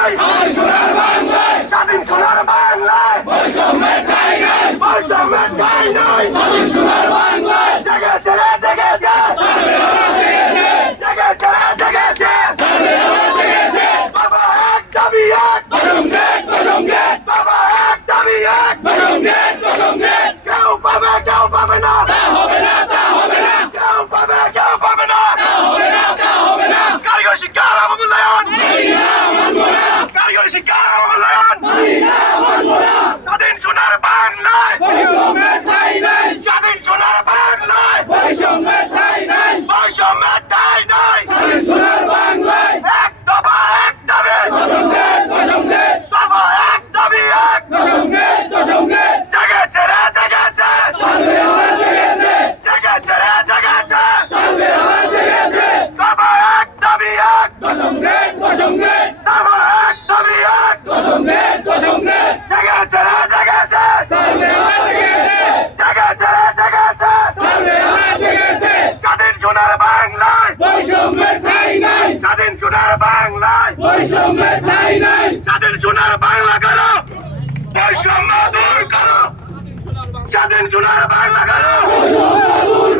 নাই, স্বাধীন সোনার বাংলায় বৈষম্যের ঠাঁই নাই, জেগেছে রে জেগেছে, জেগেছে রে জেগেছে, বাবা এক দাবি এক, বাবা এক দাবি এক, কেউ পাবে না, কেউ পাবে না, কারিগরি শিক্ষার অবমূল্যায়ন, কারিগরি শিক্ষার অবমূল্যায়ন, স্বাধীন সোনার বাংলায় স্বাধীন সোনার বাংলায় বৈষম্যের ঠাঁই নাই, এক দফা এক দাবি, দফা এক দাবি এক, জেগেছে রে জেগেছে, জেগেছে রে জেগেছে, দফা এক দাবি এক, দফা এক দাবি এক, জেগেছে রে জেগেছে, জেগেছে রে জেগেছে, স্বাধীন সোনার বাংলায় স্বাধীন সোনার বাংলায় স্বাধীন সোনার বাংলা করো, বৈষম্য দূর করো, স্বাধীন সোনার বাংলা করো।